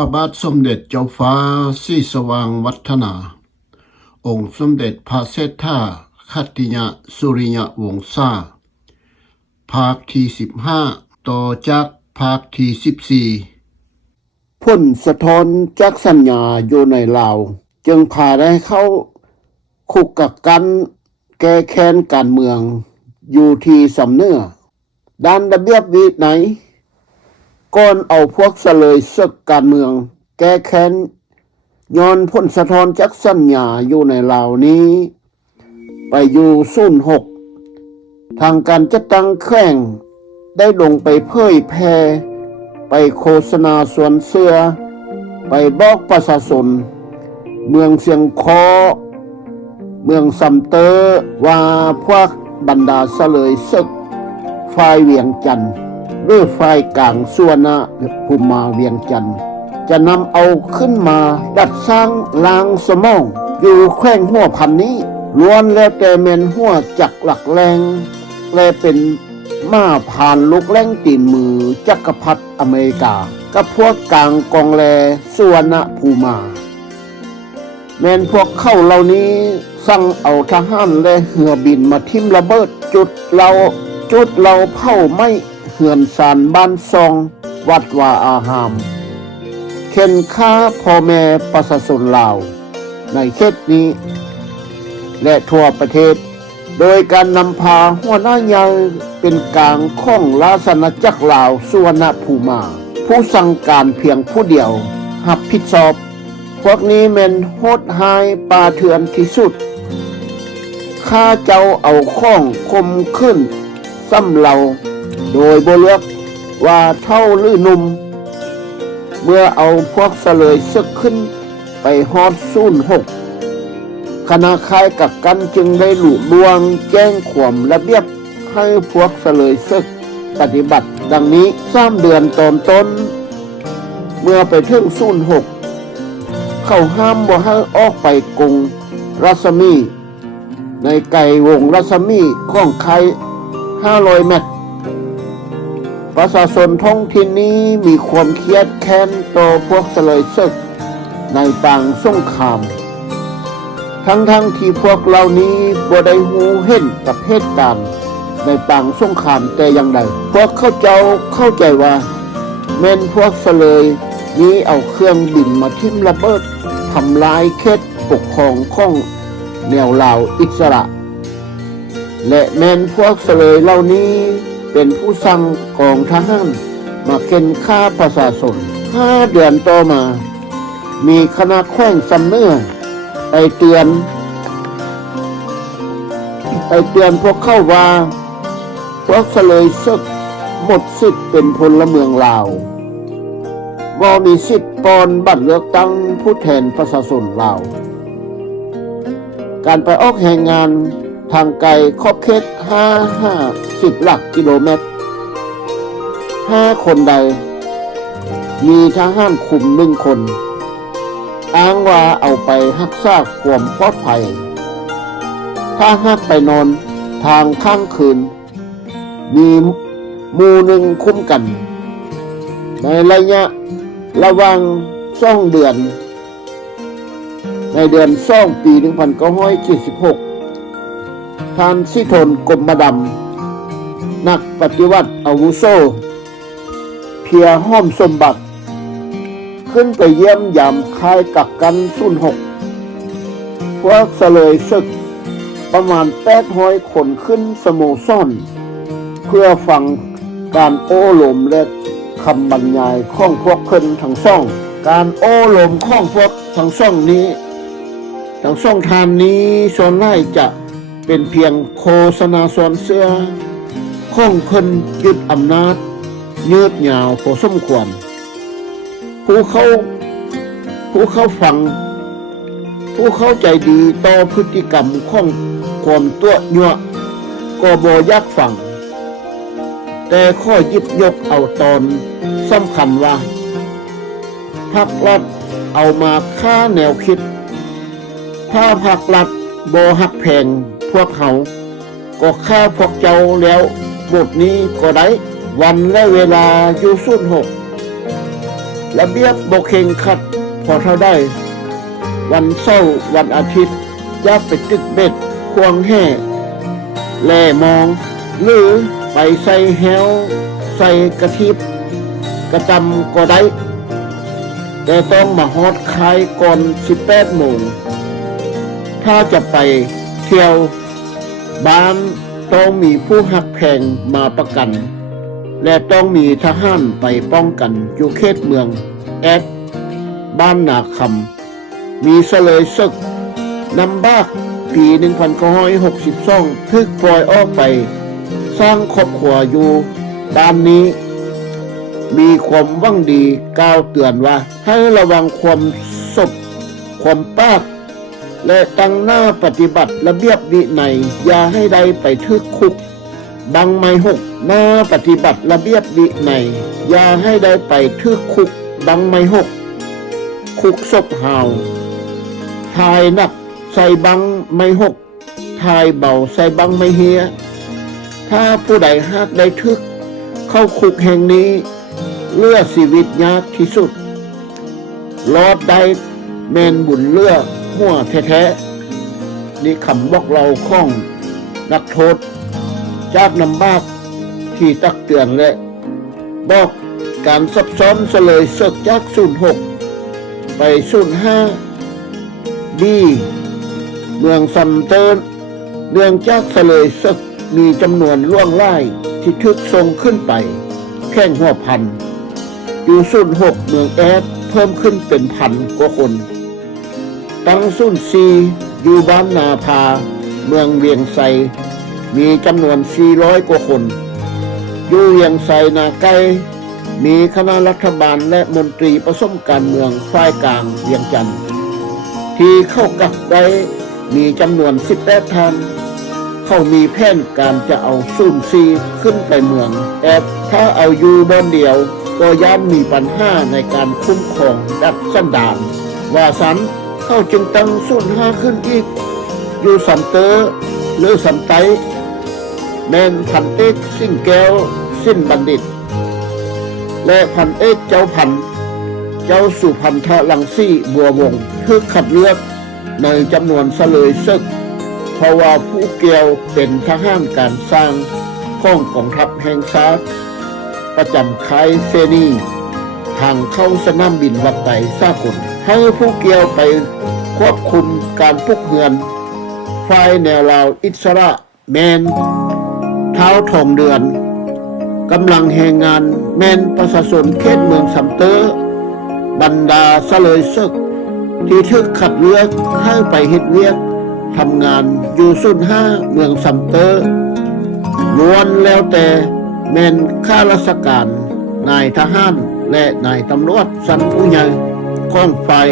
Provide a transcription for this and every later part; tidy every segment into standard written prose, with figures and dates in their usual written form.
ระบาทสมเด็จเจ้าฟ้าศรีสว่างวัฒนาองค์สมเด็จพระเศรษฐาคัตติยสุริยวงศาภาคที่15ต่อจากภาคที่14ผลสะท้อนจากสัญญาอยู่ในลาวจึงพาได้เข้าคุกกักกันแก้แค้นการเมืองอยู่ที่สำเนื้อด้านระเบียบวินัยก่อนเอาพวกเสลยศึกการเมืองแก้แค้นย้อนผลสะท้อนจากสัญญาอยู่ในลาวนี้ไปอยู่06ทางการจัดตั้งแข่งได้ลงไปเผยแพร่ไปโฆษณาสวนเสื้อไปบอกประชาชนเมืองเสียงคอเมืองสำเตอว่าพวกบรรดาเสลยศึกฝ่ายเวียงจันทน์หรือฝ่ายกลางสุวรรณภูมิเวียงจันทน์จะนำเอาขึ้นมาดัดสร้างล้างสมองอยู่แขวงหัวพันนี้ล้วนแล้วแต่เมนหัวจักหลักแรงและเป็นมาผ่านลูกแรงตีนมือจักรพรรดิอเมริกากับพวกกลางกองแลสุวรรณภูมิแม้นพวกเข้าเหล่านี้สั่งเอาทหารและเรือบินมาทิ่มระเบิดจุดเราเผาไหม้เหือนสารบ้านซองวัดวาอาหามเข็นฆ่าพ่อแม่ประชาชนลาวในเขตนี้และทั่วประเทศโดยการนำพาหัวหน้าใหญ่เป็นกลางของราชอาณาจักรลาวสุวรรณภูมิผู้สั่งการเพียงผู้เดียวรับผิดชอบพวกนี้แม่นโหดร้ายป่าเถื่อนที่สุดข้าเจ้าเอาข้องคมขึ้นซ้ำเราโดยบ่เลือกว่าเท่าหรือหนุ่มเมื่อเอาพวกเสลยศึกขึ้นไปฮอด06คณะคายกักกันจึงได้หลุดวงแจ้งความระเบียบให้พวกเสลยศึกปฏิบัติดังนี้3 เดือนตอนต้นเมื่อไปถึง06เขาห้ามบ่ให้ออกไปกรุงรัศมีในไกลวงรัศมีของใคร500 เมตรประชาชนท้องถิ่นนี้มีความเครียดแค้นต่อพวกเสลยศึกในต่างสงครามทั้งที่พวกเหล่านี้บ่ได้หูเห็นกับเหตุการณ์ในต่างสงครามแต่อย่างใดพวกเข้าใจว่าแม่นพวกเสลยนี้เอาเครื่องบินมาทิ่มระเบิดทำลายเขตปกครองของแนวลาวอิสระและแม่นพวกเสลยเหล่านี้เป็นผู้สั่งกองทหารมาเข็นฆ่าประชาชน5 เดือนต่อมามีคณะแขวงสำเนื้อไปเตือนพวกเข้าว่าพวกเสลยศึกหมดสิทธิ์เป็นพลเมืองลาวบ่มีสิทธิ์ปอนบัตรเลือกตั้งผู้แทนประชาชนลาวการไปออกแห่งงานทางไกลขอบเขต50 หลักกิโลเมตร5 คนใดมีทหารคุม1 คนอ้างว่าเอาไปรักษาความปลอดภัยถ้าหากไปนอนทางข้างคืนมีหมู่หนึ่งคุ้มกันในระยะระหว่าง2 เดือนในเดือน2 ปี1976ท่านสิทนกรมดำนักปฏิวัติอาวุโสเพียห้อมสมบัติขึ้นไปเยี่ยมยามค่ายกักกัน06พวกเสลยศึกประมาณ800 คนขึ้นสโมสรเพื่อฟังการโอ้โลมและคำบรรยายของพวกเพิ่นทั้งสองการโอ้โลมของพวกทั้งสองนี้ทั้งสองทานนี้ส่วนใหญ่จะเป็นเพียงโฆษณาสอนเสื้อของเพิ่นยึดอำนาจยืดยาวพอสมควรผู้เข้าฟังผู้เข้าใจดีต่อพฤติกรรมของความตัวยั่วก็บ่อยากฟังแต่ข้อหยิบยกเอาตอนสำคัญว่าภาครัฐเอามาฆ่าแนวคิดถ้าภาครัฐบ่ฮักแพงพวกเขาก็ฆ่าพวกเจ้าแล้วบทนี้ก็ได้วันและเวลาอยู่06 ระเบียบบกเข่งขัดพอเท่าได้วันเสาร์วันอาทิตย์อย่าไปตึกเบ็ดควงแห่แล่มองหรือไปใส่แฮวใส่กระทิบกระตำก็ได้แต่ต้องมาฮอดคายก่อน18 โมงถ้าจะไปเที่ยวบ้านต้องมีผู้หักแพงมาประกันและต้องมีทหารไปป้องกันอยู่เขตเมืองแอดบ้านนาคำมีเสลยศึกนำบากปี1962ทึกปล่อยออกไปสร้างครอบครัวอยู่บ้านนี้มีความหวังดีกล่าวเตือนว่าให้ระวังความสบความปากและตั้งหน้าปฏิบัติระเบียบวินัยอย่าให้ใดไปทึกคุกบังไม่หกหน้าปฏิบัติระเบียบวินัยอย่าให้ใดไปทึกคุกบังไม่หกคุกศพหาวทายหนักใส่บังไม่หกทายเบาใส่บังไม่เฮียถ้าผู้ใดหากได้ทึกเข้าคุกแห่งนี้เลือชีวิตยากที่สุดรอดได้แมนบุญเลือหัวแท้ๆนี่คำบอกเราของนักโทษจากนำบากที่ตักเตือนและบอกการซับซ้อนเสลยศึกจาก06ไป05ดีเมืองซัมเตอร์เนื่องจากเสลยศึกมีจำนวนล่วงไล่ที่ทึกทรงขึ้นไปแข่งหัวพันอยู่06เมืองแอดเพิ่มขึ้นเป็นพันกว่าคนตั้ง04อยู่บ้านนาพาเมืองเวียงไซมีจำนวน400กว่าคนอยู่เวียงไซนาไกมีคณะรัฐบาลและมนตรีประสมการเมืองฝ่ายกลางเวียงจันทร์ที่เข้ากักไว้มีจำนวน18ท่านเขามีแผนการจะเอา04ขึ้นไปเมืองแอดถ้าเอาอยู่บนเดียวก็ย่อมมีปัญหาในการคุ้มครองดับสันดานว่าสันเขาจึงตั้ง05ขึ้นอีกอยู่สัมเตอร์หรือสัมไตแมนพันเอกสิ่งแก้วสิ้นบัณฑิตและพันเอกเจ้าพันเจ้าสุพันธลังสีบัววงถูกคัดเลือกในจำนวนเสลยศึกเพราะว่าผู้เกี่ยวเป็นทหารการสร้างของกองทัพแห่งชาติประจำค่ายเซนีทางเข้าสนามบินวัดไตสากลให้ผู้เกี่ยวไปควบคุมการพุกเฮือนฝ่ายแนวลาวอิสระแมนเท้าทองเดือนกำลังแห่งงานแมนประชาชนเขตเมืองสัมเตอร์บรรดาเสลยศึกที่ทึกขัดเลือกให้ไปเฮ็ดเวียกทำงานอยู่05เมืองสัมเตอร์ล้วนแล้วแต่แม่นข้าราชการนายทหารและนายตำรวจชั้นผู้ใหญ่ของฝ่าย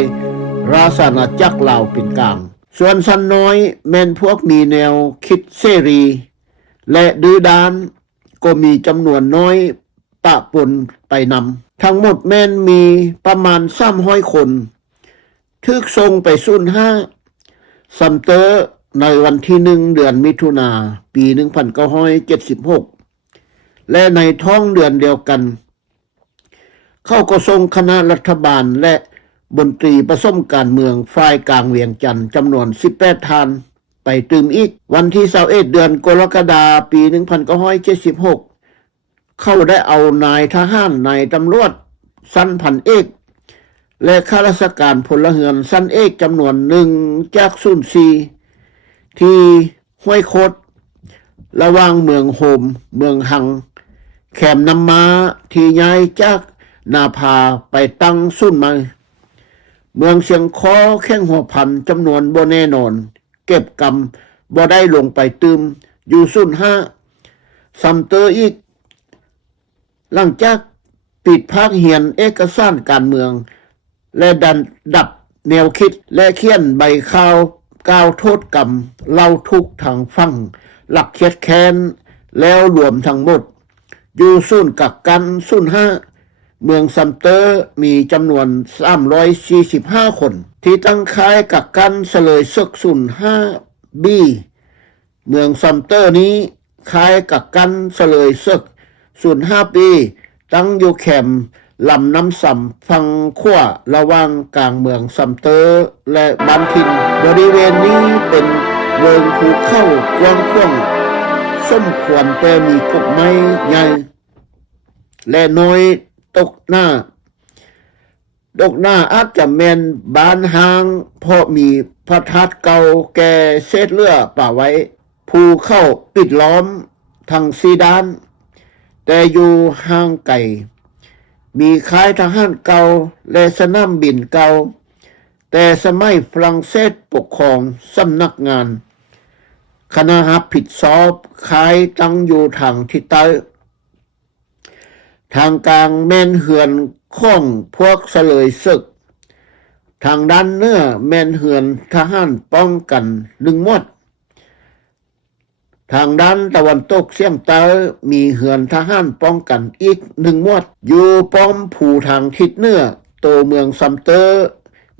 ราชอาณาจักรลาวเป็นกลางส่วนชั้นน้อยแม่นพวกมีแนวคิดเสรีและดื้อด้านก็มีจำนวนน้อยปะปนไปนำทั้งหมดแม่นมีประมาณ300คนทึกส่งไป05ซัมเตอร์ในวันที่1เดือนมิถุนาปี1976และในท้องเดือนเดียวกันเขาก็ส่งคณะรัฐบาลและบนตรีประสมการเมืองฝ่ายกลางเวียงจันทร์จำนวน18ท่านไปตื่มอีกวันที่21เดือนกรกฎาคมปี1976เขาได้เอานายทหารนายตำรวจชั้นพันเอกและข้าราชการพลเรือนชั้นเอกจำนวน1จาก04ที่ห้วยโคดระหว่างเมืองโฮมเมืองหังแขมนำมาที่ย้ายจากนาพาไปตั้งศูนย์ใหม่เมืองเชียงคอแข้งหัวพันจำนวนบ่แน่นอนเก็บกำบ่ได้ลงไปตืมอยู่05ซัมเตอร์อีกหลังจากปิดภาคเรียนเอกสารการเมืองและดับแนวคิดและเขียนใบข่าวกล่าวโทษกรรมเล่าทุกทางฟังหลักเคียดแค้นแล้วรวมทั้งหมดอยู่ศูนย์กักกัน05เมืองซัมเตอร์มีจำนวน345คนที่ตั้งค่ายกักกันเสลยศึก05บีเมืองซัมเตอร์นี้ค่ายกักกันเสลยศึก05ปีตั้งอยู่แคมป์ ลำน้ำสำฟังขั้วระหว่างกลางเมืองซัมเตอร์และบ้านถิ่นบริเวณนี้เป็นเวิงภูเขากว้างขวางสมควรแต่มีกกไม้ใหญ่และน้อยตกหน้าอาจจะแม่นบ้านห้างเพราะมีพระธาตุเก่าแก่เศษเลือป่าไว้ภูเข้าปิดล้อมทั้งสี่ด้านแต่อยู่ห่างไกลมีค่ายทหารเก่าและสนามบินเก่าแต่สมัยฝรั่งเศสปกครองสำนักงานคณะรับผิดชอบค่ายตั้งอยู่ทางทิศใต้ทางกลางแม่นเหือนของพวกเสลยศึกทางด้านเหนือแม่นเหือนทหารป้องกัน1 มวดทางด้านตะวันตกเฉียงใต้มีเหือนทหารป้องกันอีก1 มวดอยู่ป้อมผูทางทิศเหนือโตเมืองซัมเตอร์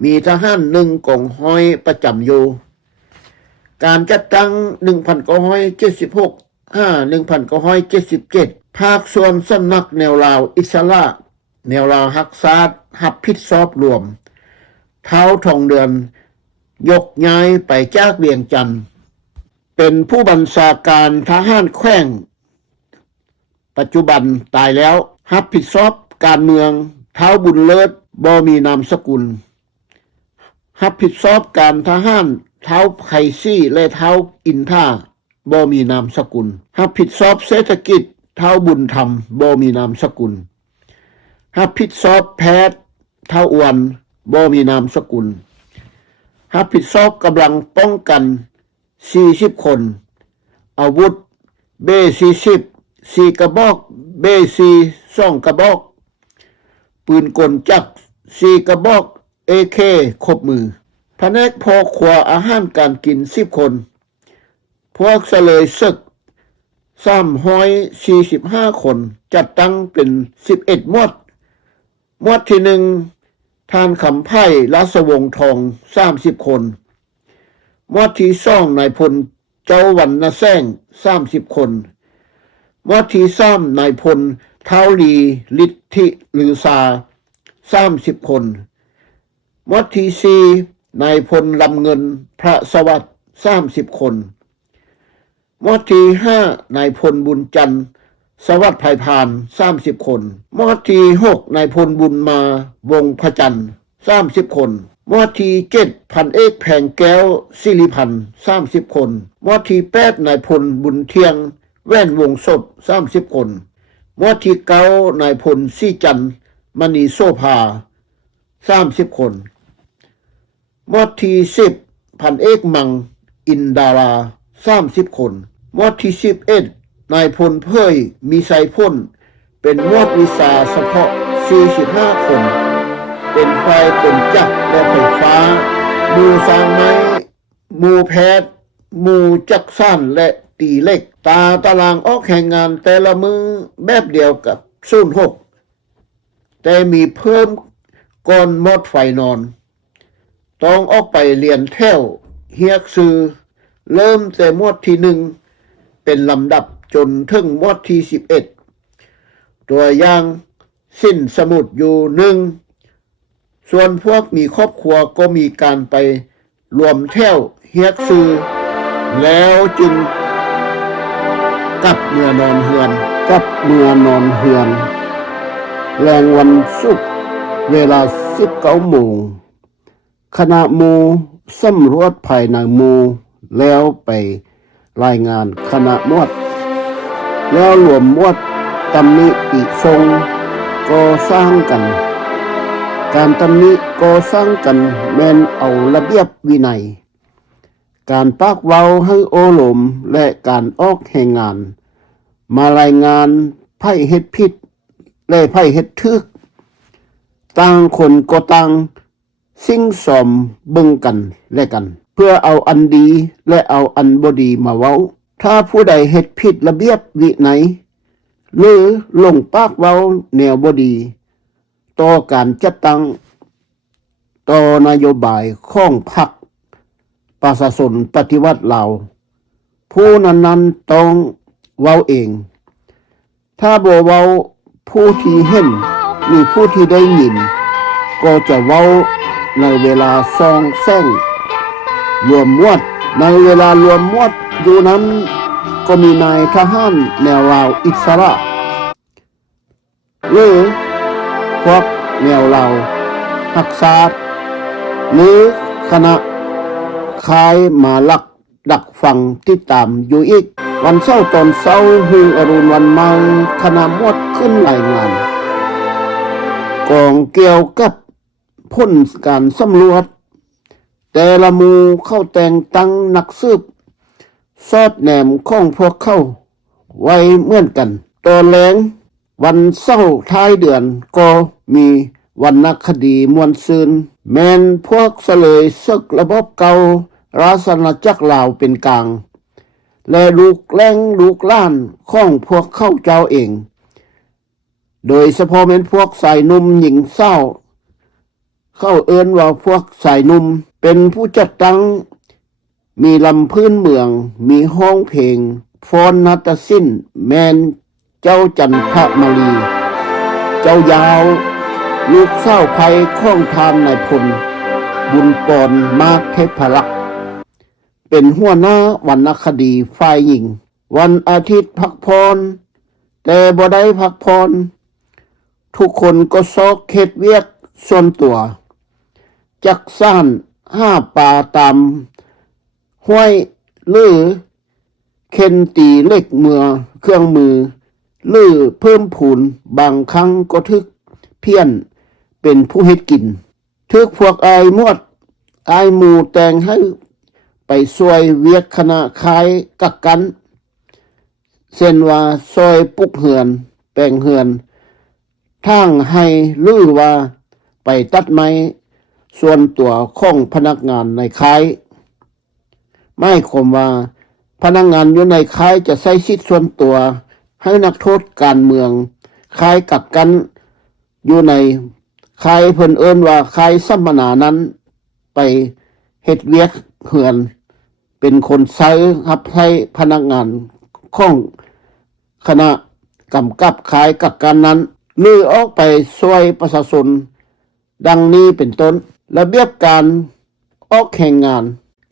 มีทหาร1 กองห้อยประจำอยู่การจัดตั้ง1976 1977ภาคส่วนสำนักแนวราวอิสระแนวราวรักษารับผิดชอบรวมเท้าทองเดือนยกย้ายไปจากเวียงจันทน์เป็นผู้บัญชาการทหารแขวงปัจจุบันตายแล้วรับผิดชอบการเมืองเท้าบุญเลิศบ่มีนามสกุลรับผิดชอบการทหารเท้าไข่ซี่และเท้าอินท่าบ่มีนามสกุลรับผิดชอบเศรษฐกิจเท้าบุญธรรมบ่มีนามสกุลรับผิดชอบแพทย์เท้าอวนบ่มีนามสกุลรับผิดชอบกำลังป้องกัน40 คนอาวุธเบ40 4 กระบอกเบ2 กระบอกปืนกลจักร4 กระบอกAK ครบมือแผนกพอครัวอาหารการกิน10 คนพวกเสลยศึก345 คนจัดตั้งเป็น11 หมวดที่1ท่านคำไพ่ราชวงศ์ทอง30 คนหมวดที่2นายพลเจ้าวันนาแซง30 คนหมวดที่3นายพลเท้าลีฤทธิลือซา30 คนหมวดที่4นายพลลำเงินพระสวัสดิ์30 คนหมวดที่5นายพลบุญจันทร์สวัสดิ์ไพพาน30 คนหมวดที่6นายพลบุญมาวงพระจันทร์30 คนหมวดที่7พันเอกแผงแก้วสิริพันธ์30 คนหมวดที่8นายพลบุญเทียงแว่นวงศพ30 คนหมวดที่9นายพลซี่จันทร์มณีโสภา30 คนหมวดที่10พันเอกมังอินดารา30 คนหมวดที่11นายพลเพ่ยมีไซพ่นเป็นหมวดวิชาเฉพาะ45 คนเป็นฝ่ายกลจักรและไฟฟ้าหมู่สร้างไม้หมู่แพทย์หมู่จักสั้นและตีเล็กตารางออกแห่งงานแต่ละมือแบบเดียวกับ06แต่มีเพิ่มก่อนหมดไฟนอนต้องออกไปเรียนแถวเฮียกซื้อเริ่มแต่หมวดที่1เป็นลำดับจนถึงหมวดที่11ตัวอย่างสิ้นสมุดอยู่1ส่วนพวกมีครอบครัวก็มีการไปรวมแถวเฮียกซื้อแล้วจึงกลับเมื่อนอนเฮือนแรงวันศุกร์เวลา19 โมงคณะหมู่สำรวจภายในหมู่แล้วไปรายงานคณะหมวดแล้วรวมหมวดตำหนิติทรงก่อสร้างกันการตำหนิก่อสร้างกันแม่นเอาระเบียบวินัยการปากเว้าให้โอโหลมและการออกแห่งงานมารายงานไพ่เฮ็ดผิดและไพ่เฮ็ดทึกต่างคนก็ต่างสิ่งสอมเบิ่งกันและกันเพื่อเอาอันดีและเอาอันบ่ดีมาเว้าถ้าผู้ใดเฮ็ดผิดระเบียบวินัยหรือลงปากเว้าแนวบ่ดีต่อการจัดตั้งต่อนโยบายของพรรคประชาชนปฏิวัติลาวผู้นั้นต้องเว้าเองถ้าบ่เว้าผู้ที่เห็น มีผู้ที่ได้ยินก็จะเว้าในเวลาซองแซงรวมมวดในเวลารวมมวดอยู่นั้นก็มีนายทหารแนวราวอิสระหรือพวกแนวราวหักษาหรือคณะคายมาลักดักฟังติดตามอยู่อีกวันเช้าตอนเช้าหืออรุณวันใหม่คณะมวดขึ้นรายงานกองเกี่ยวกับพ้นการสำรวจแต่ละหมู่เข้าแต่งตั้งนักสืบสอดแนมของพวกเขาไว้เหมือนกันตอนแลงวันเสาร์ท้ายเดือนก็มีวรรณคดีมวลซืนแม้นพวกเสลยศึกระบบเก่าราชอาณาจักรลาวเป็นกลางและลูกแล้งลูกล้านของพวกเข้าเจ้าเองโดยเฉพาะเป็นพวกสายนุ่มหญิงเศร้าเข้าเอิ้นว่าพวกสายนุ่มเป็นผู้จัดตั้งมีลำพื้นเมืองมีห้องเพลงฟ้อนนาฏศิลป์แมนเจ้าจันทมาลีเจ้ายาวลูกเศร้าภัยข้องทานนายพลบุญปอนมากเทพลักษ์เป็นหัวหน้าวรรณคดีฝ่ายหญิงวันอาทิตย์พักพรแต่บ่ได้พักพรทุกคนก็ซอกเฮ็ดเวียกส่วนตัวจักซ่านห้าป่าตามห้วยหรือเข็นตีเล็กเมือเครื่องมือหรือเพิ่มผูนบางครั้งก็ทึกเพี้ยนเป็นผู้เฮ็ดกินทึกพวกอายมวดอายหมู่แต่งให้ไปซวยเวียกคณะคายกักกันเช่นว่าซอยปุกเหือนแปลงเหือนทางให้หรือว่าไปตัดไม้ส่วนตัวของพนักงานในค่ายไม่คมว่าพนักงานอยู่ในค่ายจะใช้สิทธิส่วนตัวให้นักโทษการเมืองค่ายกักกันอยู่ในค่ายเพิ่นเอิ้นว่าค่ายสัมมนานั้นไปเฮ็ดเวียกเหือนเป็นคนใช้รับให้พนักงานของคณะกำกับค่ายกักกันนั้นหรือออกไปช่วยประชาชนดังนี้เป็นต้นระเบียบการออกแห่งงาน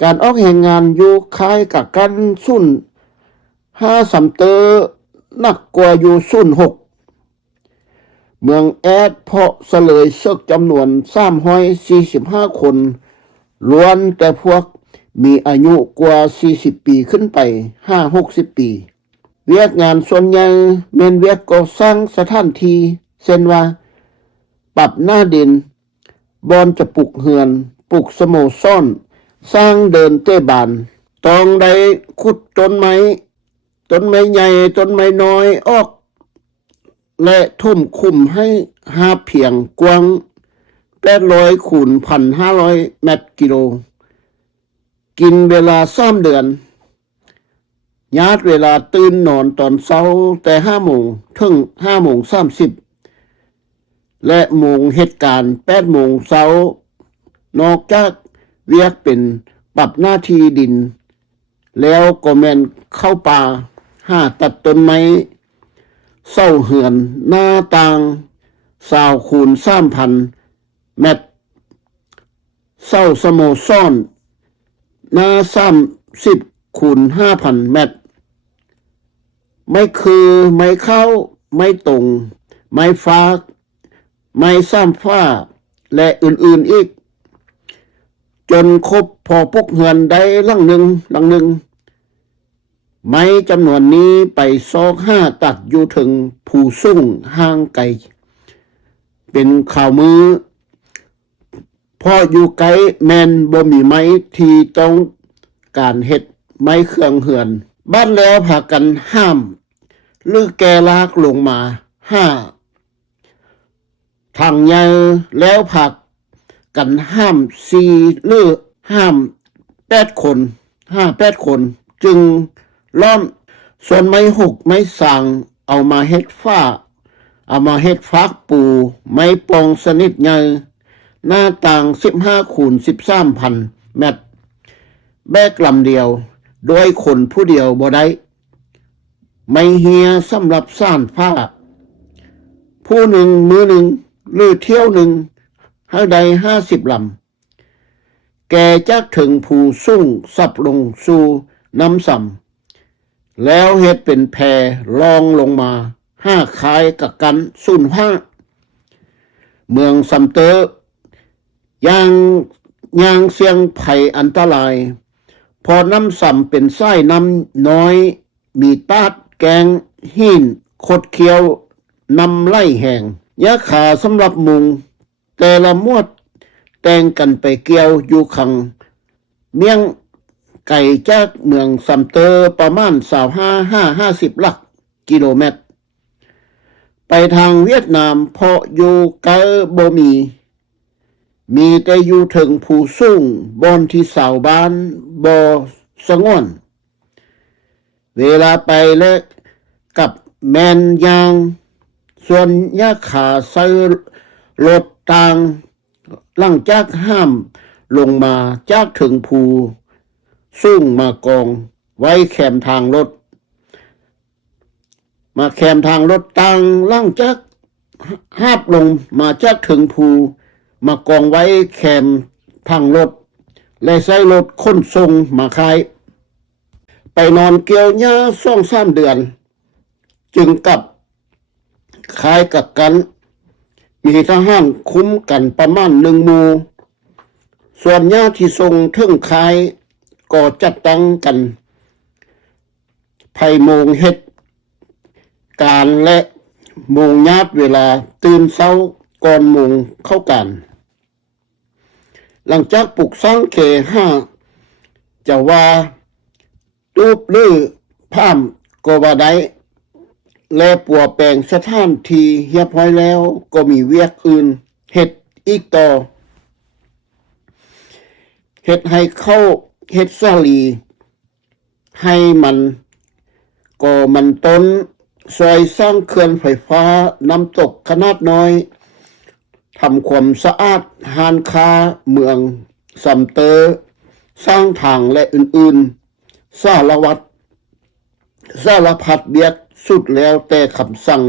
การออกแห่งงานอยู่ค่ายกักกันสุ่น5 สำเตอหนักกว่าอยู่สุ่น6เมืองแอดเพาะเสลยศึกจำนวน345คนล้วนแต่พวกมีอายุกว่า40 ปีขึ้นไป5-60 ปีเวียกงานส่วนใหญ่แม่นเวียกก่อสร้างสถานที่เช่นว่าปรับหน้าดินบอนจะปลูกเหือนปลูกสโมสรสร้างเดินเต้บานต้องได้ขุดต้นไม้ใหญ่ต้นไม้น้อยออกและทุ่มคุมให้หาเพียงกว้าง800 คูณ 1,500 เมตรกิโลกินเวลา3 เดือนญาติเวลาตื่นนอนตอนเช้าแต่5 โมงถึง5 โมง 30และโมงเหตุการณ์8 โมงเช้านอกจากเวียกเป็นปรับหน้าที่ดินแล้วก็แม่นเข้าป่าหาตัดต้นไม้เศร้าเหือนหน้าต่าง20 คูณ 3,000 เมตรเศร้าสโมสรหน้า30 คูณ 5,000 เมตรไม่คือไม่เข้าไม่ตรงไม่ฟากไม่ซ้ำฟ้าและอื่นๆอีกจนครบพอปุกเหือนได้หลังหนึ่งไม้จำนวนนี้ไปซอก5ตัดอยู่ถึงผู้สูงห่างไกลเป็นข่าวมือพออยู่ไกลแมนบ่มีไม้ที่ต้องการเฮ็ดไม้เครื่องเหือนบ้านแล้วพากันห้ามหรือแกลากลงมา5ทางใหญ่แล้วผักกันห้าม4หรือห้าม8 คน5-8 คนจึงล้อมส่วนไม้6ไม้สางเอามาเฮ็ดฟ้าเอามาเฮ็ดฟากปูไม้ปองสนิทใหญ่หน้าต่าง15 คูณ 13,000 เมตรแบกลำเดียวโดยคนผู้เดียวบ่ได้ไม่เฮียสำหรับซ่านผ้าผู้หนึ่งมือหนึ่ง หรือเที่ยวหนึ่งให้ได้50 ลำแกจากถึงภูสุ่งสับลงสู่น้ำส่ำแล้วเฮ็ดเป็นแพลองลงมา5 คายกับกัน05เมืองสำเตอย่างเสียงไผ่อันตรายพอน้ำส่ำเป็นไส้น้ำน้อยมีตาดแกงหินคดเคี้ยวน้ำไล่แห่งยะขาสำหรับมุงแต่ละมวดแต่งกันไปเกี่ยวอยู่ขังเมียงไก่จากเมืองสำเตอประมาณ50 ลักกิโลเมตรไปทางเวียดนามเพาะอยู่ไกลบ่มีแต่อยู่ถึงผู้สูงบอนที่สาวบ้านบ่สงวนเวลาไปและกับแมนยางส่วนยะขาใส่รถต่างหลังจากห้ามลงมาจากถึงภูสูงมากองไว้แคมทางรถมาแคมทางรถต่างหลังจากหาบลงมาจากถึงภูมากองไว้แคมทางรถและใช้รถขนส่งมาขายไปนอนเกี่ยวหญ้า2-3 เดือนจึงกลับขายกับกันมีทหารคุ้มกันประมาณ1 หมู่ส่วนหญ้าที่ทรงถึงขายก็จัดตั้งกันไผโมงเฮ็ดการและโมงญาติเวลาตื่นเช้าก่อนโมงเข้ากันหลังจากปลูกสร้างเค5จะว่าตูบหรือพามก็ว่าได้และปัวแปลงสถานที่เรียบร้อยแล้วก็มีเวียกอื่นเฮ็ดอีกต่อเฮ็ดให้เข้าเฮ็ดสาลีให้มันก็มันต้นซอยสร้างเขื่อนไฟฟ้าน้ำตกขนาดน้อยทำความสะอาดหานค้าเมืองสำเตอสร้างทางและอื่นๆสารพัดเบียดสุดแล้วแต่คำสั่ง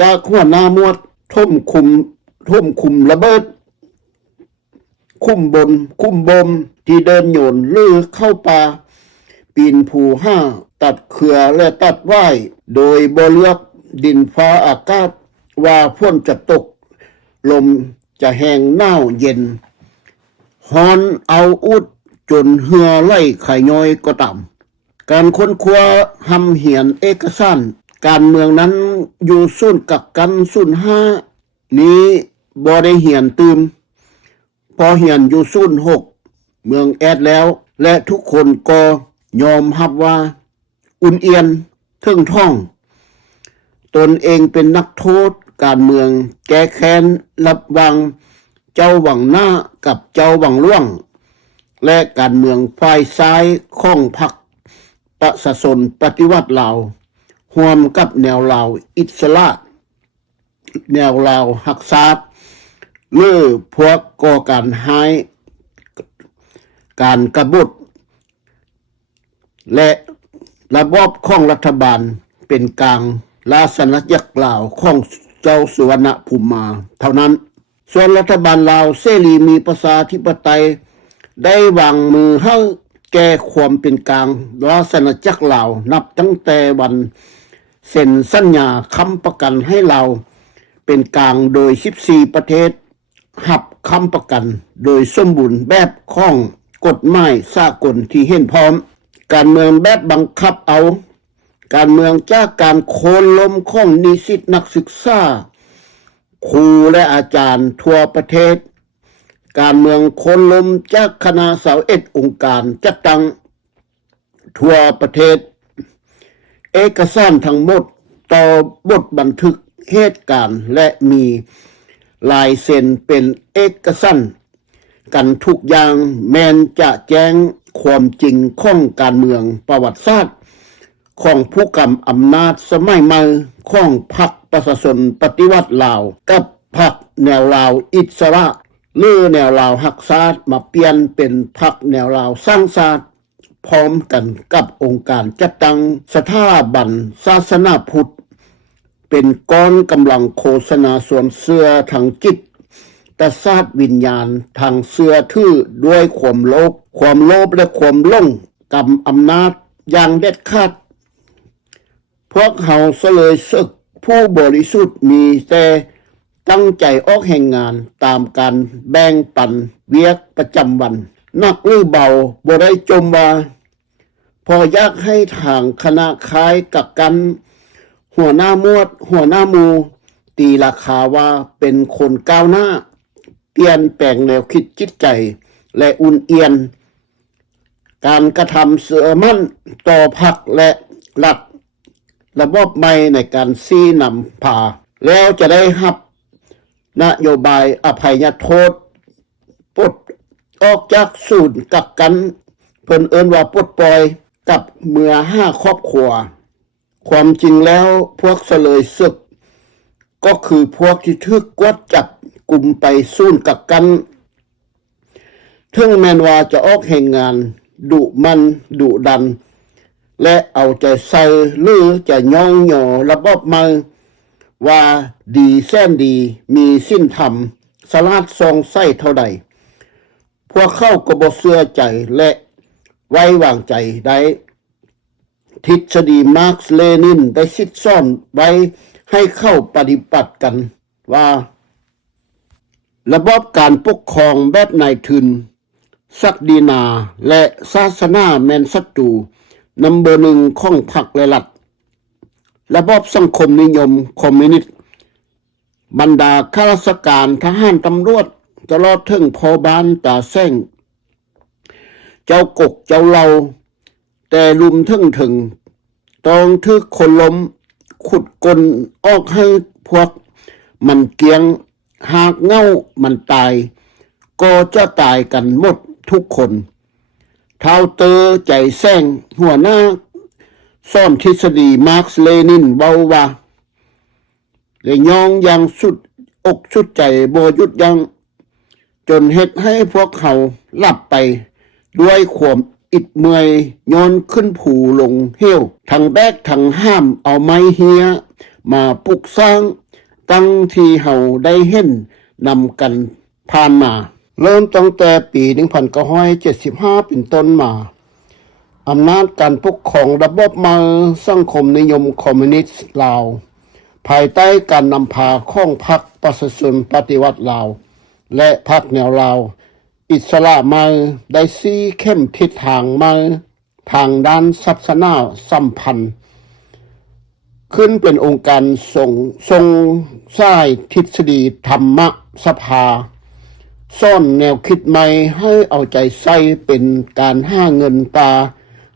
จากหัวหน้ามวดทุ่มคุมระเบิดคุ้มบมที่เดินโยนลือเข้าป่าปีนภูตัดเขือและตัดว่ายโดยบ่เลือกดินฟ้าอากาศว่าฝนจะตกลมจะแห้งหนาวเย็นฮอนเอาอุดจนเหือไล่ไข่ย้อยก็ต่ำการค้นคว้าหำเหียนเอกสารการเมืองนั้นอยู่ศูนย์กักกัน05นี้บ่ได้เหียนตืมพอเหียนอยู่06เมืองแอดแล้วและทุกคนก็ยอมรับว่าอุ่นเอียนถึงท่องตนเองเป็นนักโทษการเมืองแก้แค้นรับวังเจ้าหวังหน้ากับเจ้าหวังล่วงและการเมืองฝ่ายซ้ายของพรรคประชาชนปฏิวัติลาวร่วมกับแนวลาวอิสระแนวลาวหักษาหรือพวกก่อการร้ายการกบฏและระบอบของรัฐบาลเป็นกลางราชอาณาจักรลาวของเจ้าสุวรรณภูมิมาเท่านั้นส่วนรัฐบาลลาวเสรีมีประชาธิปไตยได้วางมือให้แก้ความเป็นกลางราชอาณาจักรลาวนับตั้งแต่วันเซ็นสัญญาค้ำประกันให้ลาวเป็นกลางโดย14 ประเทศหับค้ำประกันโดยสมบูรณ์แบบของกฎหมายสากลที่เห็นพร้อมการเมืองแบบบังคับเอาการเมืองจากการโค่นล้มของนิสิตนักศึกษาครูและอาจารย์ทั่วประเทศการเมืองโค่นล้มจากคณะ21 องค์การจัดตั้งทั่วประเทศเอกสารทั้งหมดต่อบทบันทึกเหตุการณ์และมีลายเซ็นเป็นเอกสารกันทุกอย่างแม้นจะแจ้งความจริงของการเมืองประวัติศาสตร์ของผู้กำอำนาจสมัยใหม่ของพรรคประชาชนปฏิวัติลาวกับพรรคแนวลาวอิสระหรือแนวลาวหักษามาเปลี่ยนเป็นพรรคแนวลาวสร้างชาติพร้อมกันกับองค์การจัดตั้งสถาบันศาสนาพุทธเ เป็นก้อนกำลังโฆษณาส่วนเสื้อทางจิตแต่ศาสตร์วิญญาณทางเสื้อทื่อด้วยความโลภและความหลงกำอำนาจอย่างเด็ดขาดพวกเขาเสลยศึกผู้บริสุทธิ์มีแต่ตั้งใจออกแห่งงานตามการแบ่งปันเวียกประจำวันนักหรือเบาบ่ได้จมว่าพออยากให้ทางคณะคายกับกันหัวหน้าหมวดหัวหน้าหมู่ตีราคาว่าเป็นคนก้าวหน้าเปลี่ยนแปลงแนวคิดจิตใจและอุ่นเอียนการกระทำเสื่อมั่นต่อพรรคและรัฐระบบใหม่ในการซี้นำพาแล้วจะได้รับนโยบายอภัยโทษปลดออกจากศูนย์กักกันเพิ่นเอิ้นว่าปลดปล่อยกับเมื่อ5ครอบครัวความจริงแล้วพวกเสลยศึกก็คือพวกที่ถูกกวดจับกลุ่มไปศูนย์กักกันถึงแม้ว่าจะออกแห่งงานดุมันดุดันและเอาใจใส่หรือจะย่องหย่อระบบมาว่าดีแสนดีมีสิ้นธรรมสลาดทรงไส้เท่าใดพวกเข้าก็บ่เชื่อใจและไว้วางใจได้ทฤษฎีมาร์กซ์เลนินได้ซิดซ่อนไว้ให้เข้าปฏิบัติกันว่าระบบการปกครองแบบนายทุนศักดินาและศาสนาแม่นศัตรูนัมเบอร์1ของพรรคและรัฐระบบสังคมนิยมคอมมิวนิสต์บรรดาข้าราชการทหารตำรวจตลอดถึงพ่อบ้านตาแซงเจ้ากกเจ้าเหล่าแต่ลุมถึงต้องทึกคนล้มขุดกลออกให้พวกมันเกียงหากเง่ามันตายก็จะตายกันหมดทุกคนเท้าเตอใจแซงหัวหน้าซ่อนทฤษฎีมาร์กซ์เลนินเบาว่าและยองอย่างสุดอกสุดใจบ่หยุดยั้งจนเฮ็ดให้พวกเขาหลับไปด้วยความอิดเมื่อยย้อนขึ้นผูลงเหี้ยวทั้งแบกทั้งห้ามเอาไม้เฮียมาปลุกสร้างตั้งที่เฮาได้เห็นนำกันผ่านมาเริ่มตั้งแต่ปี 1975 เป็นต้นมาอำนาจการปกครองระบบมาสังคมนิยมคอมมิวนิสต์ลาวภายใต้การนำพาของพรรคประชาชนปฏิวัติลาวและพรรคแนวลาวอิสระมาได้ซี้เข้มทิศทางมาทางด้านศาสนาสัมพันธ์ขึ้นเป็นองค์การทรงสายทฤษฎีธรรมสภาซ่อนแนวคิดใหม่ให้เอาใจใส่เป็นการห้าเงินตา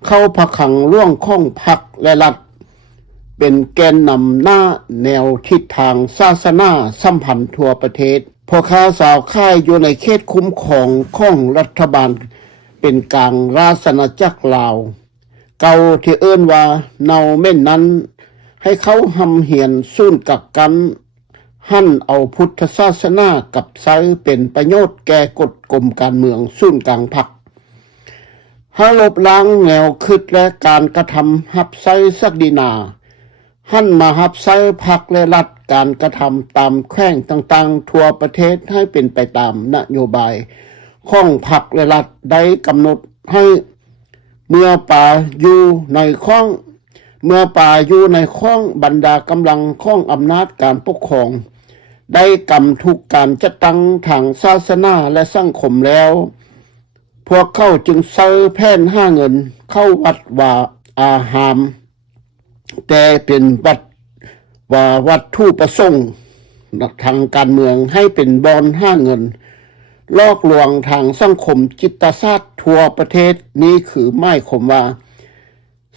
เข้าผขังร่วงข้องพรรคและรัฐเป็นแกนนำหน้าแนวทิศทางศาสนาสัมพันธ์ทั่วประเทศพ่อค้าสาวค่ายอยู่ในเขตคุ้มครองของรัฐบาลเป็นกลางราชอาณาจักรลาวเก่าที่เอิ้นว่าเนาแม่นนั้นให้เขาหำเหียนศูนย์กักกันหั่นเอาพุทธศาสนากับไซเป็นประโยชน์แก่กฎกรมการเมืองศูนย์กลางพรรคให้ลบล้างแนวคิดและการกระทำหับไซศักดินาหั่นมาหับไซพรรคและรัฐการกระทำตามแขวงต่างๆทั่วประเทศให้เป็นไปตามนโยบายของพรรคและรัฐได้กำหนดให้เมื่อป่าอยู่ในข้องบรรดากำลังข้องอำนาจการปกครองได้กำทุกการจัดตั้งทางศาสนาและสังคมแล้วพวกเขาจึงเซอแผ่นห้าเงินเข้าวัดว่าอาหามแต่เป็นวัตถุประสงค์ทางการเมืองให้เป็นบอนห้าเงินลอกลวงทางสังคมจิตศาสตร์ทั่วประเทศนี้คือหมายความว่า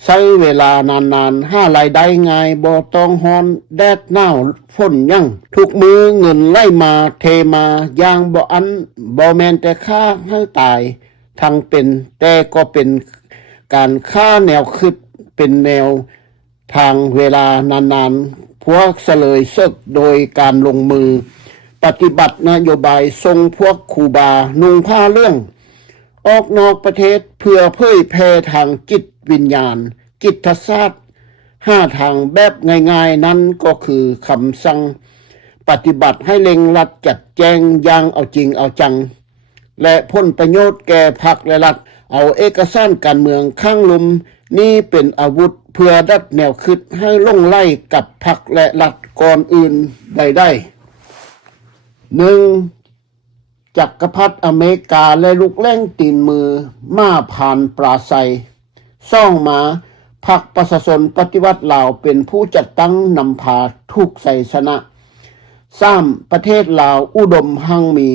ใช้เวลานานๆหารายได้ง่ายบ่ต้องฮ้อนแดดหนาวฝนยั่งทุกมือเงินไหลมาเทมาอย่างบ่อันบ่แม่นแต่ค่าให้ตายทั้งเป็นแต่ก็เป็นการค่าแนวคิดเป็นแนวทางเวลานานๆพวกเสลยศึกโดยการลงมือปฏิบัตินโยบายทรงพวกครูบานุ่งผ้าเรื่องออกนอกประเทศเพื่อเผยแพร่ทางจิตวิญญาณจิตศาสตร์ 5 ทางแบบง่ายๆนั้นก็คือคำสั่งปฏิบัติให้เร่งรัดจัดแจงอย่างเอาจริงเอาจังและผลประโยชน์แก่พรรคและรัฐเอาเอกสารการเมืองข้างลุมนี่เป็นอาวุธเพื่อดัดแนวคิดให้ลงไล่กับพรรคและรัฐก่อนอื่นใดๆ1. จักรพรรดิอเมริกาและลูกแล่งตีนมือมาผ่านปราศัย2. มาพรรคประชาชนปฏิวัติลาวเป็นผู้จัดตั้งนำพาทุกชัยชนะ 3. ประเทศลาวอุดมหั่งมี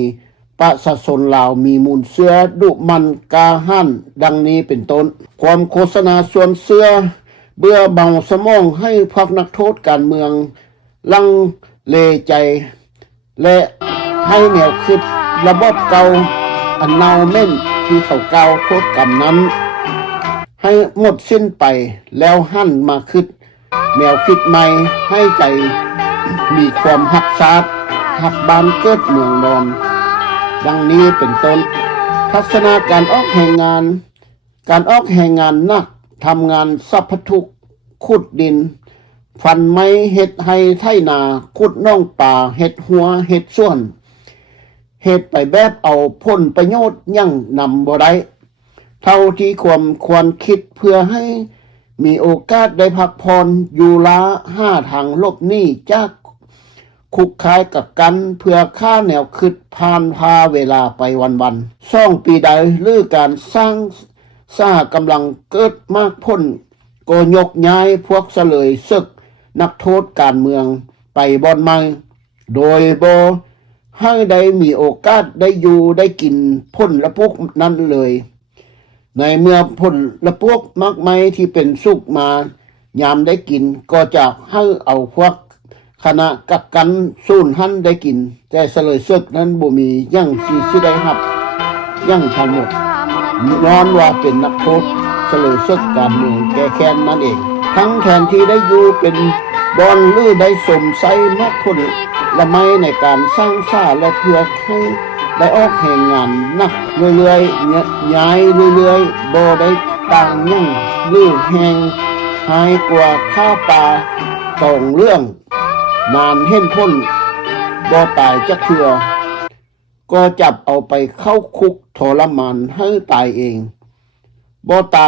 ประชาชนลาวมีมูลเสื้อดุมันกาหันดังนี้เป็นต้นความโฆษณาส่วนเสื้อเบื่อเบาสมองให้พรรคนักโทษการเมืองลังเลใจและให้แนวคิดระบบเก่าอันเนาเม่นที่เขาเก่าโทษกรรมนั้นให้หมดสิ้นไปแล้วหันมาคิดแนวคิดใหม่ให้ใจมีความหักษาหักบ้านเกิดเมืองนอนดังนี้เป็นต้นทัศนาการออกแห่งงานนักทำงานสัพพทุกขุดดินฟันไม้เฮ็ดให้ไถนาขุดน่องป่าเฮ็ดหัวเฮ็ดส่วนเฮ็ดไปแบบเอาผลประโยชน์ยั่งนำบ่ได้เท่าที่ความควรคิดเพื่อให้มีโอกาสได้พักผ่อนอยู่ละ5 ทางลบหนี้จากคุกคายกับกันเพื่อค่าแนวคิดผ่านพาเวลาไปวันๆ2 ปีใดหรือการสร้างสหกำลังเกิดมากพ้นก็ยกย้ายพวกเสลยศึกนักโทษการเมืองไปบ่อนใหม่โดยบ่ให้ได้มีโอกาสได้อยู่ได้กินพ้นละพวกนั้นเลยในเมื่อพ้นละพวกมากมายที่เป็นสุขมายามได้กินก็จะให้เอาพวกคณะกักกันสูญหันได้กินแต่เสลยศึกนั้นบ่มียังสิได้รับยังทั้งหมดย้อนว่าเป็นนักโทษเสลยศึกการเมืองแก้แค้นนั่นเองทั้งแทนที่ได้อยู่เป็นบอนหรือได้สมไซมักผลละไม้ในการสร้างสร้างและเพื่อให้ได้ออกแห่งงานนักเรื่อยๆย้ายเรื่อยๆบ่ได้ต่างยังหรือแห่งหายกว่าข้าวปลาต้องเรื่องนานเห็นพ้นบ่ตายจักเทื่อก็จับเอาไปเข้าคุกทรมานให้ตายเองบ่ต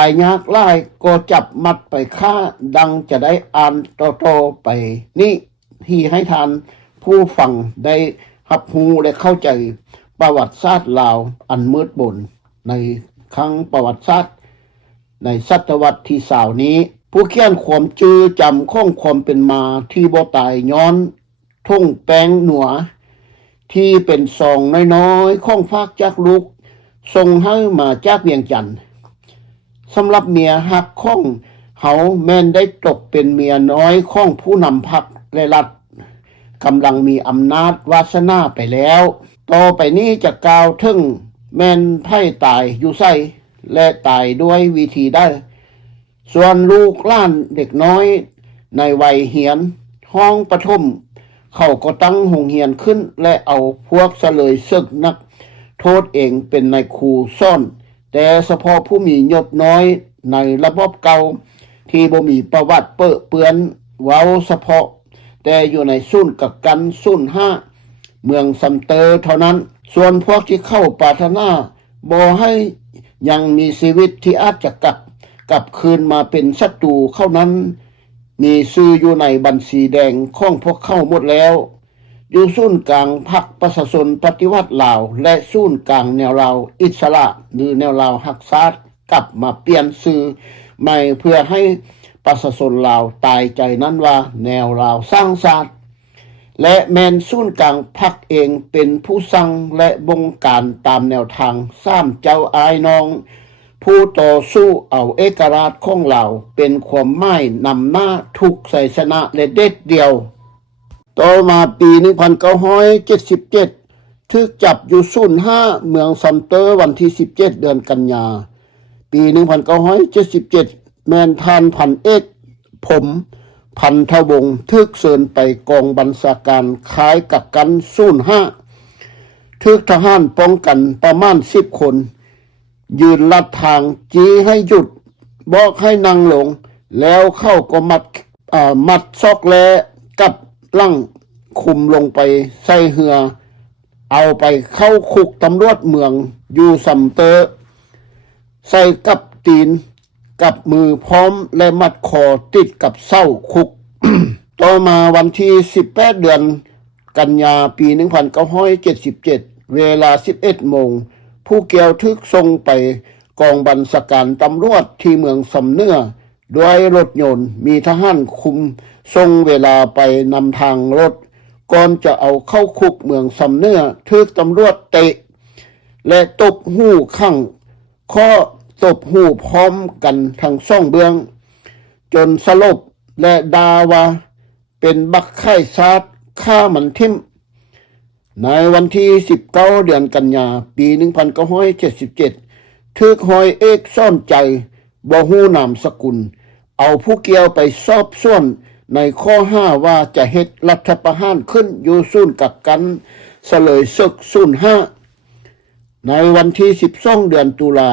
ายยากหลายก็จับมัดไปฆ่าดังจะได้อ่านต่อๆไปนี่ที่ให้ทานผู้ฟังได้รับรู้และเข้าใจประวัติศาสตร์ลาวอันมืดมนในครั้งประวัติศาสตร์ในศตวรรษที่20นี้ผู้เขียนความจือจำของความเป็นมาที่บ่ตายย้อนทุ่งแปงหนัวที่เป็นซองน้อยๆของภาคจากลูกส่งให้มาจากเวียงจันทน์สำหรับเมียหักของเฮาแม่นได้ตกเป็นเมียน้อยของผู้นำพรรคและรัฐกำลังมีอำนาจวาสนาไปแล้วต่อไปนี้จะกล่าวถึงแม่นไพ่ตายอยู่ไสและตายด้วยวิธีได้ส่วนลูกหลานเด็กน้อยในวัยเหียนห้องประถมเขาก็ตั้งโรงเรียนขึ้นและเอาพวกเสลยศึกนักโทษเองเป็นนายครูซ่อนแต่เฉพาะผู้มียศน้อยในระบบเก่าที่บ่มีประวัติเปื้อนเว้าเฉพาะแต่อยู่ในศูนย์กักกันศูนย์5เมืองซัมเตอร์เท่านั้นส่วนพวกที่เข้าปรารถนาบ่ให้ยังมีชีวิตที่อาจจะกลับคืนมาเป็นศัตรูเข้านั้นมีชื่ออยู่ในบัญชีแดงของพวกเข้าหมดแล้วอยู่ศูนย์กลางพรรคประชาชนปฏิวัติลาวและศูนย์กลางแนวลาวอิสระหรือแนวลาวฮักษากลับมาเปลี่ยนชื่อใหม่เพื่อให้ประชาชนลาวตายใจนั้นว่าแนวลาวสร้างชาติและแมนศูนย์กลางพรรคเองเป็นผู้สั่งและบงการตามแนวทาง3เจ้าอายน้องผู้ต่อสู้เอาเอกราชของเราเป็นความหมายนำหน้าทุกชัยชนะและเด็ดเดียวต่อมาปี1977ถูกจับอยู่ศูนย์5เมืองซัมเตอร์วันที่17เดือนกันยาปี1977แมนทานพันเอกผมพันธวงศ์ถูกเชิญไปกองบัญชาการคล้ายกักกันศูนย์5ถูกทหารป้องกันประมาณ10 คนยืนลัดทางจี้ให้หยุดบอกให้นั่งลง แล้วเข้าก็มัดซอกแลกับลั่งคุมลงไปใส่เหือเอาไปเข้าคุกตำรวจเมืองอยู่สำเตอใส่กับตีนกับมือพร้อมและมัดคอติดกับเส้าคุก ต่อมาวันที่18เดือนกันยาปี1977เวลา11 โมงผู้เกี่ยวทึกส่งไปกองบัญชาการตำรวจที่เมืองสำเนื้อด้วยรถยนต์มีทหารคุมส่งเวลาไปนำทางรถก่อนจะเอาเข้าคุกเมืองสำเนื้อทึกตำรวจเตะและตบหูข้างข้อตบหูพร้อมกันทั้งสองเบื้องจนสลบและดาว่าเป็นบักไข้ซาดฆ่ามันทิ่มในวันที่19เดือนกันยาปี1977ทึกหอยเอกซ่อนใจบ่ฮู้นามสกุลเอาผู้เกี่ยวไปสอบสวนในข้อ5ว่าจะเฮ็ดรัฐประหารขึ้นอยู่ศูนย์กักกันเสลยศึก05ในวันที่12เดือนตุลา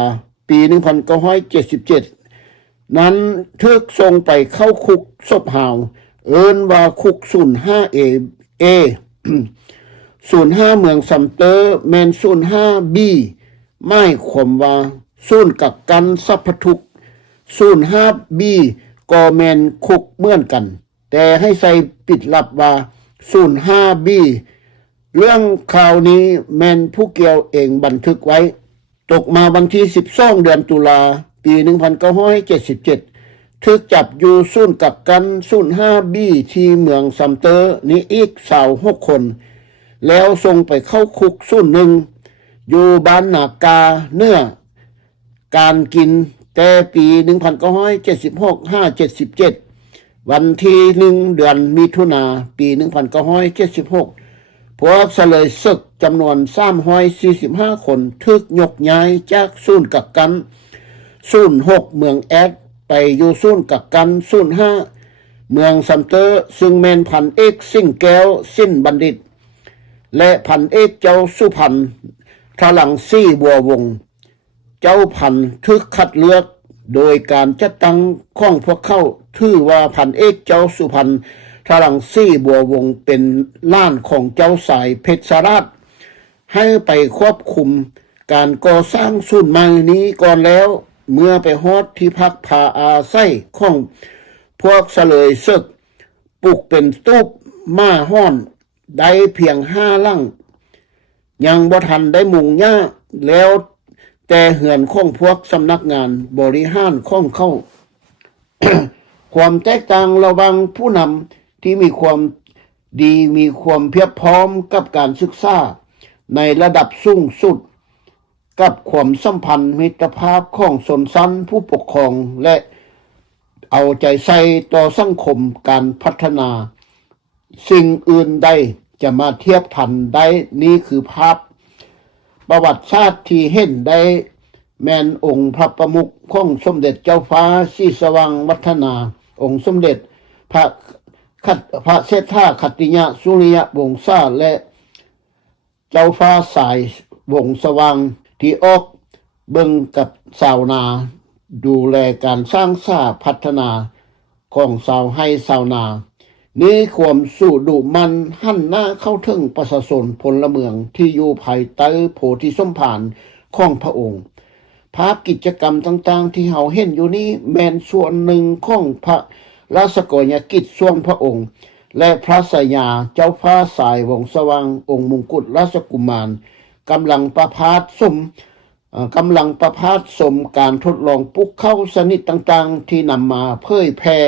ปี1977นั้นทึกส่งไปเข้าคุกศพหาวเอิ้นว่าคุก05A 05เมืองสำเตอแมน05B ไม่ความว่าศูนย์กักกันสัพพทุก05B ก็แมนคุกเหมือนกันแต่ให้ใส่ปิดลับว่า05B เรื่องข่าวนี้แมนผู้เกี่ยวเองบันทึกไว้ตกมาวันที่12เดือนตุลาปี1977ทึกจับอยู่ศูนย์กักกัน05B ที่เมืองสำเตอนี้อีก26 คนแล้วส่งไปเข้าคุก01อยู่บ้านนากาเนื้อการกินแต่ปี1976-577วันที่1เดือนมิถุนาปี1976พวกเสลยศึกจำนวน345 คนทึกยกย้ายจากศูนย์กักกัน06เมืองแอดไปอยู่ศูนย์กักกัน05เมืองสำเตอซึ่งแมนพันเอกสิ่งแก้วสิ้นบัณฑิตและพันเอกเจ้าสุพรรณทลังซี่บัววงเจ้าพันทึกคัดเลือกโดยการจัดตั้งของพวกเขาถือว่าพันเอกเจ้าสุพรรณทลังซี่บัววงเป็นล้านของเจ้าสายเพชรราชให้ไปควบคุมการก่อสร้างศูนย์ใหม่นี้ก่อนแล้วเมื่อไปฮอดที่พักพาอาศัยของพวกเสลยศึกปลูกเป็นตูบม้าห้อนได้เพียง5 หลังยังบ่ทันได้มุงหญ้าแล้วแต่เหือนของพวกสำนักงานบริหารของเขา ความแตกต่างระหว่างผู้นำที่มีความดีมีความเพียบพร้อมกับการศึกษาในระดับสูงสุดกับความสัมพันธ์มิตรภาพของชนชั้นผู้ปกครองและเอาใจใส่ต่อสังคมการพัฒนาสิ่งอื่นใดจะมาเทียบทันได้นี่คือภาพประวัติศาสตร์ที่เห็นได้แมนองค์พระประมุขของสมเด็จเจ้าฟ้าศรีสว่างวัฒนาองค์สมเด็จพระเศรษฐาขัตติยะสุริยวงศาและเจ้าฟ้าสายวงสว่างที่ออกเบิ่งกับชาวนาดูแลการสร้างสาพัฒนาของชาวไร่ชาวนานี้ความสู่ดุมันหันหน้าเข้าถึงประชาชนพลเมืองที่อยู่ภายใต้โพธิสมภารของพระองค์ภาพกิจกรรมต่างๆที่เฮาเห็นอยู่นี้แม่นส่วนหนึ่งของพระราชกรณียกิจส่วนพระองค์และพระสยาเจ้าฟ้าสายวงสว่างองค์มงกุฎราชกุมารกำลังประพาสสมการทดลองปลูกข้าวชนิดต่างๆที่นำมาเผยแพร่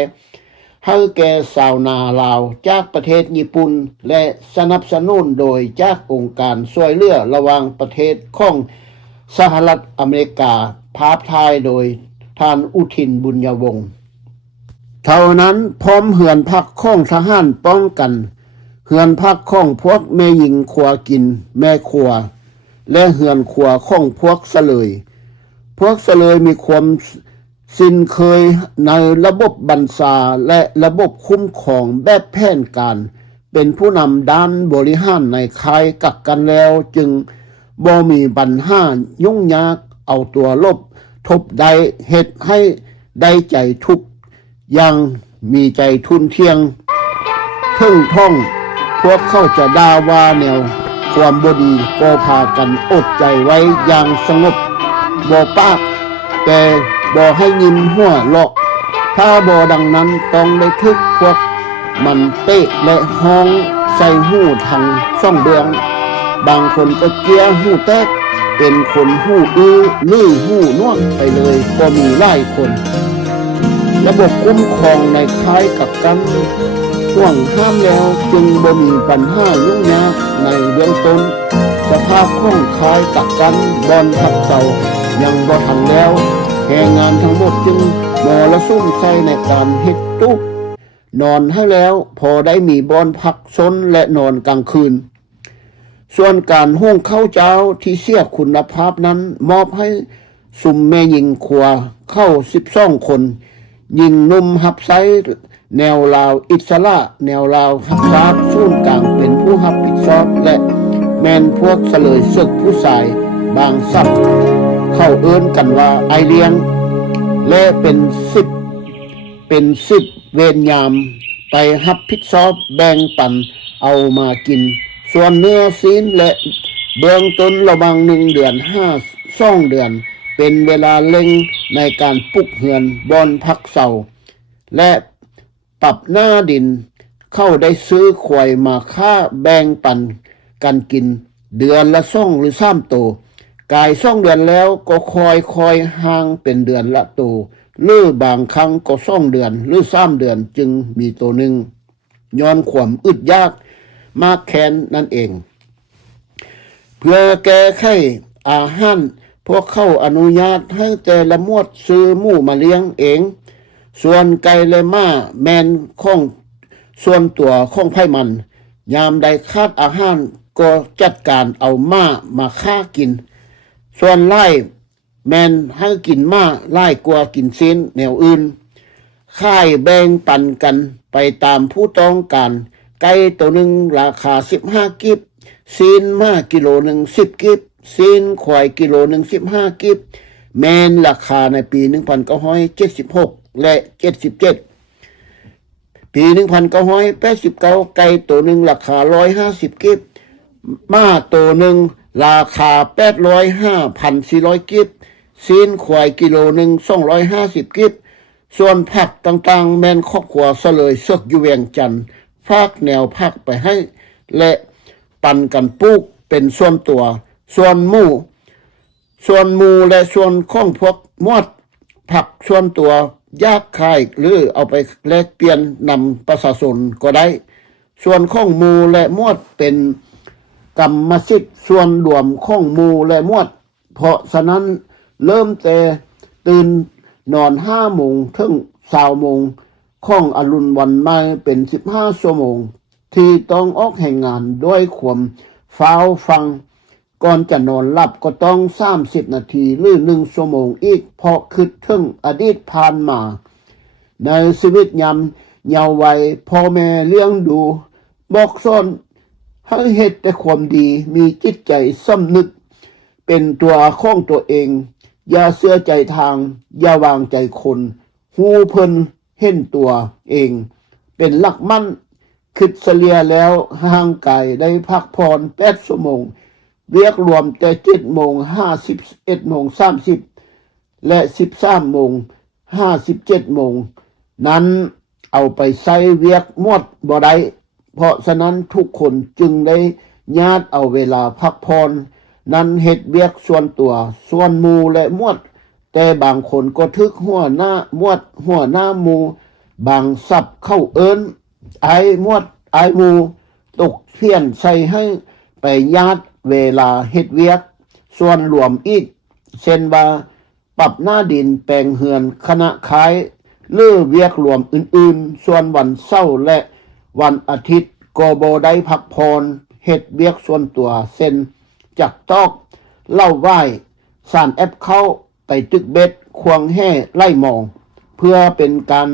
ให้แก่ชาวนาลาวจากประเทศญี่ปุ่นและสนับสนุนโดยจากองค์การช่วยเหลือระหว่างประเทศของสหรัฐอเมริกาภาพถ่ายโดยท่านอุทินบุญยวงศ์เท่านั้นพร้อมเหือนพักของทหารป้องกันเหือนพักของพวกแม่หญิงขัวกินแม่ครัวและเหือนขัวของพวกเสลยมีความสิ้นเคยในระบบบัญชาและระบบคุ้มครองแบบแผนการเป็นผู้นำด้านบริหารในค่ายกักกันแล้วจึงบ่มีปัญหายุ่งยากเอาตัวลบทบใดเหตุให้ได้ใจทุก ยังมีใจทุนเทียงทึ่งท่องพวกเขาจะด่าว่าแนวความบดีก็พากันอดใจไว้อย่างสงบบ่ปากแต่บ่ให้ยิ้มหัวเลาะถ้าบ่ดังนั้นต้องได้ทึกพวกมันเตะและห้องใส่หูทางช่องเบืองบางคนก็เจียหูแตกเป็นคนหูลื้อหูนวกไปเลยก็มีหลายคนระบบคุ้มครองในคล้ายกับกันห่วงห้ามแล้วจึงบ่มีปัญหายุ่งยากในเบื้องต้นสภาพคล่องคล้ายกับกันบอนพักเสายังบ่ทันแล้วแรงงานทั้งหมดจึงมอละซุ่มใส่ในการเฮ็ดตุ๊กนอนให้แล้วพอได้มีบอนพักซนและนอนกลางคืนส่วนการหุงข้าวเจ้าที่เสียคุณภาพนั้นมอบให้สุ่มแม่หญิงครัวเข้า12 คนยิงนุ่มหับไซแนวลาวอิสระแนวลาวหับซาบศูนย์กลางเป็นผู้หับผิดชอบและแมนพวกเสลยศึกผู้ชายบางสับเข้าเอิ้นกันว่าไอเลียงและเป็น10เวรยามไปหับผิดชอบแบ่งปันเอามากินส่วนเนื้อซีนและเบื้องต้นระวัง1 เดือน2 เดือนเป็นเวลาเล็งในการปลุกเหือนบอนพักเสาและปรับหน้าดินเข้าได้ซื้อควายมาค่าแบ่งปันกันกินเดือนละ2 หรือ3 ตัวกาย2 เดือนแล้วก็คอยห่างเป็นเดือนละตัวหรือบางครั้งก็2 เดือนหรือ3 เดือนจึงมีตัวหนึ่งย้อนความอึดยากมากแค้นนั่นเองเพื่อแก้ไขอาหารพวกเขาอนุญาตให้แต่ละหมวดซื้อหมูมาเลี้ยงเองส่วนไก่และม้าแมนของส่วนตัวของไผ่มันยามใดขาดอาหารก็จัดการเอาม้ามาฆ่ากินส่วนไล่แมนให้กินม้าไล่กลัวกินเส้นแนวอื่นค่ายแบ่งปันกันไปตามผู้ต้องการไก่ตัวหนึ่งราคา15 กิบซีนม้ากิโลหนึ่ง10 กิบซีนควายกิโลหนึ่ง15 กิบแมนราคาในปี1976และ77ปี1989ไก่ตัวหนึ่งราคา150 กิบม้าตัวหนึ่งราคา805,400 กิบซีนควายกิโลหนึ่ง250 กิบส่วนผักต่างๆแม่นครอบครัวเสลยซึกอยู่เวียงจันทน์ฝากแนวผักไปให้และปันกันปลูกเป็นส่วนตัวส่วนหมูและส่วนของพวกมอดผักส่วนตัวยากขายหรือเอาไปแลกเปลี่ยนนำประชาชนก็ได้ส่วนของหมูและมอดเป็นกรรมสิทธิ์ส่วนรวมของหมูและมอดเพราะฉะนั้นเริ่มแต่ตื่นนอน5 โมงถึง20 โมงของอรุณวันใหม่เป็น15 ชั่วโมงที่ต้องออกแห่งงานด้วยความฟ้าวฟังก่อนจะนอนหลับก็ต้อง30 นาทีหรือ1 ชั่วโมงอีกเพราะคิดถึงอดีตผ่านมาในชีวิตยามเยาว์วัยพ่อแม่เลี้ยงดูบอกสอนให้เฮ็ดแต่ความดีมีจิตใจสำนึกเป็นตัวของตัวเองอย่าเชื่อใจทางอย่าวางใจคนหูเพิ่นเห็นตัวเองเป็นหลักมั่นคิดเฉลี่ยแล้วห่างกายได้พักผ่อน8 ชั่วโมงเวียกรวมแต่7 โมง51 โมง30และ13 โมง57 โมงนั้นเอาไปใช้เวียกหมดบ่ได้เพราะฉะนั้นทุกคนจึงได้ญาติเอาเวลาพักผ่อนนั้นเฮ็ดเวียกส่วนตัวส่วนหมู่และหมวดแต่บางคนก็ทึกหัวหน้าหมวดหัวหน้าหมู่บางสับเข้าเอิ้นไอ้หมวดไอ้หมู่ตกเพี้ยนใส่ให้ไปญาติเวลาเฮ็ดเวียกส่วนรวมอีกเช่นว่าปรับหน้าดินแปลงเฮือนคณะขายหรือเวียกรวมอื่นๆส่วนวันเสาร์และวันอาทิตย์ก็บ่ได้พักผ่อนเฮ็ดเวียกส่วนตัวเช่นจักตอกเล่าไหว้สานแอปเข้าไปตึกเบ็ดควงแห่ไล่มองเพื่อเป็นการ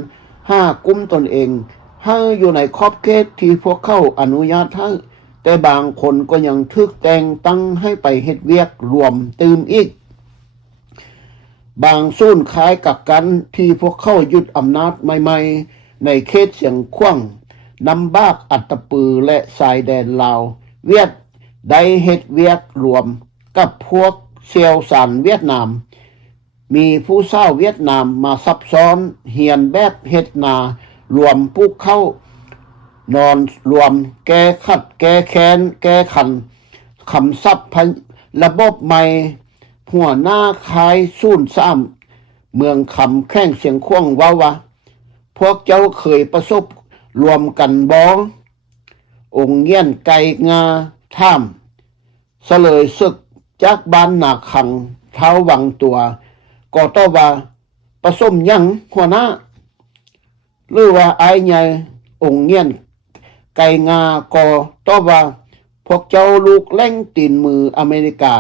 ห้ากุ้มตนเองให้อยู่ในขอบเขตที่พวกเขาอนุญาตให้แต่บางคนก็ยังทึกแต่งตั้งให้ไปเฮ็ดเวียกรวมตื่มอีก บางสูนคล้ายกับกันที่พวกเข้ายึดอำนาจใหม่ๆในเขตเสียงขว้างนำบากอัตตปือและสายแดนลาวเวียดได้เฮ็ดเวียกรวมกับพวกเซียวสานเวียดนามมีผู้เศร้าเวียดนามมาซับซ้อนเหียนแบบเฮ็ดนารวมผู้เข้านอนรวมแก้ขัดแก้แค้นแก้ขันคำศัพท์ระบบใหม่หัวหน้าคายสูนซ้ำเมืองคำแข้งเสียงควงว่าวะพวกเจ้าเคยประสบรวมกันบ้ององค์เงี้ยนไก่งาท่ามเสลยศึกจากบ้านนาคังเท้าวังตัวก็ต้อว่าประสมยังหัวหน้าหรือว่าไอ้ใหญ่องค์เงี้ยนไก่งาก็ต้อว่าพวกเจ้าลูกเล่งตีนมืออเมริกา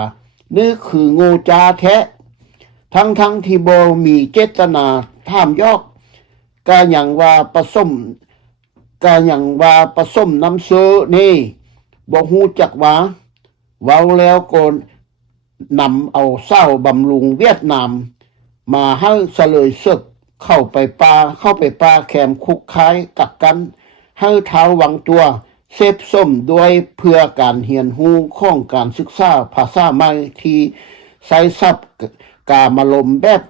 นี่คือโง่จาแท้ทั้งที่บ่มีเจตนาท่ามยอกกาอย่างว่าประสมน้ำเสือนี่บ่ฮู้จักว่าเว้าแล้วก็นำเอาเศร้าบำรุงเวียดนามมาให้เสลยศึกเข้าไปป่าแคมคุกคายกักกันให้เท้าวังตัวเซฟส้มด้วยเพื่อการเรียนรู้ของการศึกษาภาษาใหม่ที่ใส่ศัพท์กามลมแบบ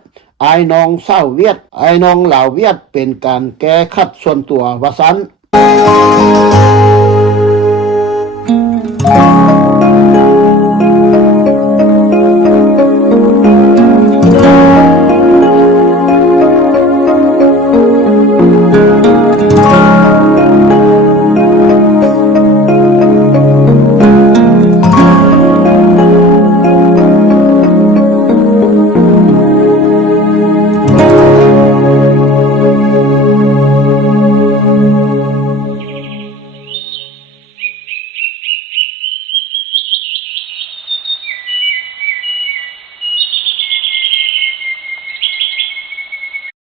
ไอ้น้องเศร้าเวียดไอ้น้องเหล่าเวียดเป็นการแก้ขัดส่วนตัววาสัน